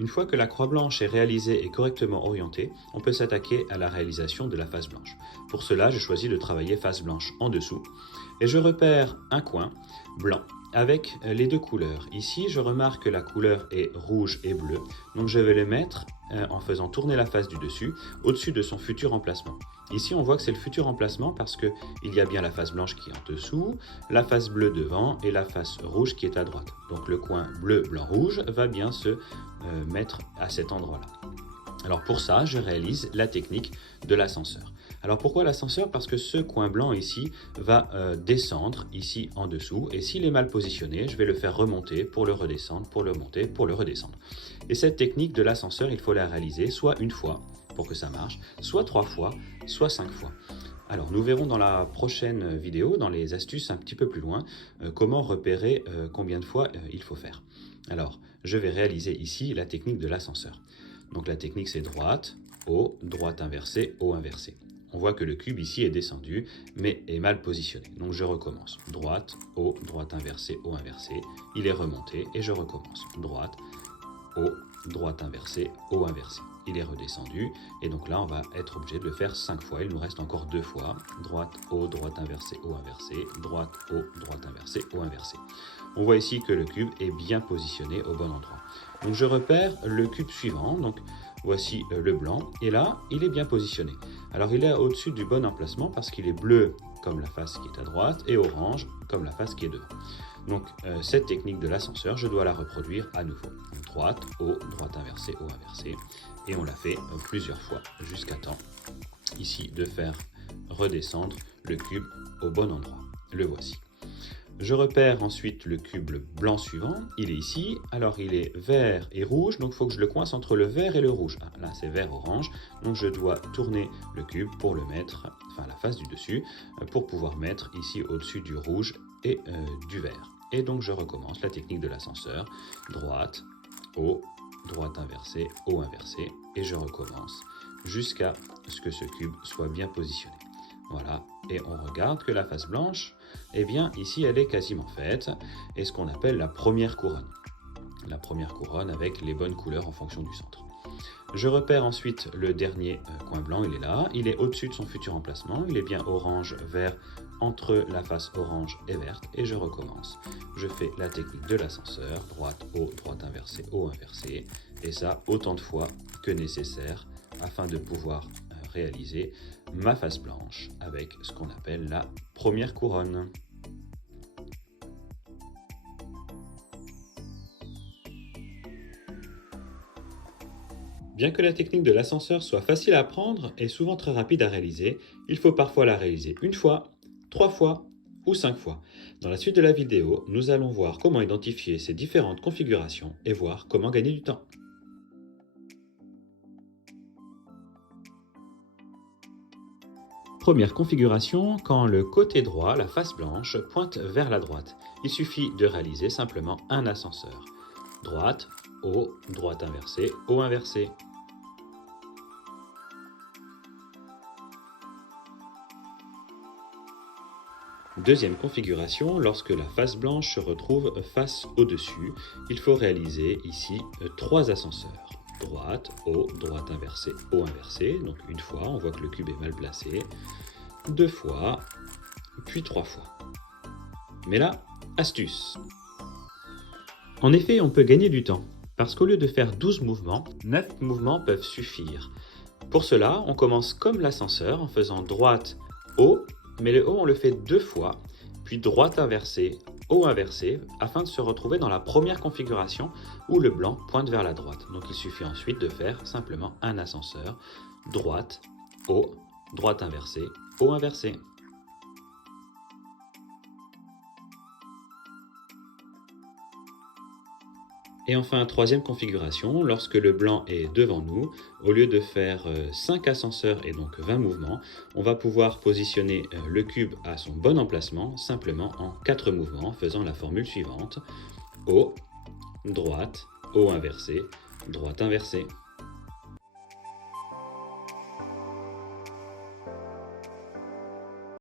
Une fois que la croix blanche est réalisée et correctement orientée, on peut s'attaquer à la réalisation de la face blanche. Pour cela, je choisis de travailler face blanche en dessous et je repère un coin blanc avec les deux couleurs. Ici, je remarque que la couleur est rouge et bleu, donc je vais le mettre en faisant tourner la face du dessus au-dessus de son futur emplacement. Ici, on voit que c'est le futur emplacement parce qu'il y a bien la face blanche qui est en dessous, la face bleue devant et la face rouge qui est à droite. Donc le coin bleu, blanc, rouge va bien se mettre à cet endroit-là. Alors pour ça, je réalise la technique de l'ascenseur. Alors pourquoi l'ascenseur? Parce que ce coin blanc ici va descendre ici en dessous et s'il est mal positionné, je vais le faire remonter pour le redescendre, pour le monter, pour le redescendre. Et cette technique de l'ascenseur, il faut la réaliser soit une fois pour que ça marche, soit 3 fois, soit 5 fois. Alors nous verrons dans la prochaine vidéo, dans les astuces un petit peu plus loin, comment repérer combien de fois il faut faire. Alors je vais réaliser ici la technique de l'ascenseur. Donc la technique c'est droite, haut, droite inversée, haut inversé. On voit que le cube ici est descendu, mais est mal positionné. Donc je recommence. Droite, haut, droite inversée, haut inversé. Il est remonté et je recommence. Droite, haut, droite inversée, haut inversé. Il est redescendu et donc là on va être obligé de le faire 5 fois. Il nous reste encore 2 fois. Droite, haut, droite inversée, haut inversé. Droite, haut, droite inversée, haut inversé. On voit ici que le cube est bien positionné au bon endroit. Donc je repère le cube suivant. Donc voici le blanc et là il est bien positionné. Alors il est au-dessus du bon emplacement parce qu'il est bleu comme la face qui est à droite et orange comme la face qui est devant. Donc cette technique de l'ascenseur, je dois la reproduire à nouveau. Droite, haut, droite inversée, haut inversé. Et on l'a fait plusieurs fois jusqu'à temps ici de faire redescendre le cube au bon endroit. Le voici. Je repère ensuite le cube blanc suivant, il est ici, alors il est vert et rouge, donc il faut que je le coince entre le vert et le rouge. Ah, là c'est vert-orange, donc je dois tourner le cube pour le mettre, enfin la face du dessus, pour pouvoir mettre ici au-dessus du rouge et du vert. Et donc je recommence la technique de l'ascenseur, droite, haut, droite inversée, haut inversé, et je recommence jusqu'à ce que ce cube soit bien positionné. Voilà, et on regarde que la face blanche, eh bien ici elle est quasiment faite, et ce qu'on appelle la première couronne. La première couronne avec les bonnes couleurs en fonction du centre. Je repère ensuite le dernier coin blanc, il est là, il est au-dessus de son futur emplacement, il est bien orange, vert, entre la face orange et verte, et je recommence. Je fais la technique de l'ascenseur, droite, haut, droite inversée, haut inversé, et ça autant de fois que nécessaire afin de pouvoir réaliser ma face blanche avec ce qu'on appelle la première couronne. Bien que la technique de l'ascenseur soit facile à apprendre et souvent très rapide à réaliser, il faut parfois la réaliser une fois, 3 fois ou 5 fois. Dans la suite de la vidéo, nous allons voir comment identifier ces différentes configurations et voir comment gagner du temps. Première configuration, quand le côté droit, la face blanche, pointe vers la droite. Il suffit de réaliser simplement un ascenseur. Droite, haut, droite inversée, haut inversé. Deuxième configuration, lorsque la face blanche se retrouve face au-dessus, il faut réaliser ici 3 ascenseurs. Droite, haut, droite inversée, haut inversé. Donc une fois, on voit que le cube est mal placé. 2 fois, puis 3 fois. Mais là, astuce. En effet, on peut gagner du temps, parce qu'au lieu de faire 12 mouvements, 9 mouvements peuvent suffire. Pour cela, on commence comme l'ascenseur en faisant droite, haut, mais le haut on le fait 2 fois, puis droite inversée, haut inversé, afin de se retrouver dans la première configuration où le blanc pointe vers la droite. Donc il suffit ensuite de faire simplement un ascenseur, droite, haut, droite inversée, haut inversé. Et enfin, troisième configuration, lorsque le blanc est devant nous, au lieu de faire 5 ascenseurs et donc 20 mouvements, on va pouvoir positionner le cube à son bon emplacement simplement en 4 mouvements, faisant la formule suivante. Haut, droite, haut inversé, droite inversée.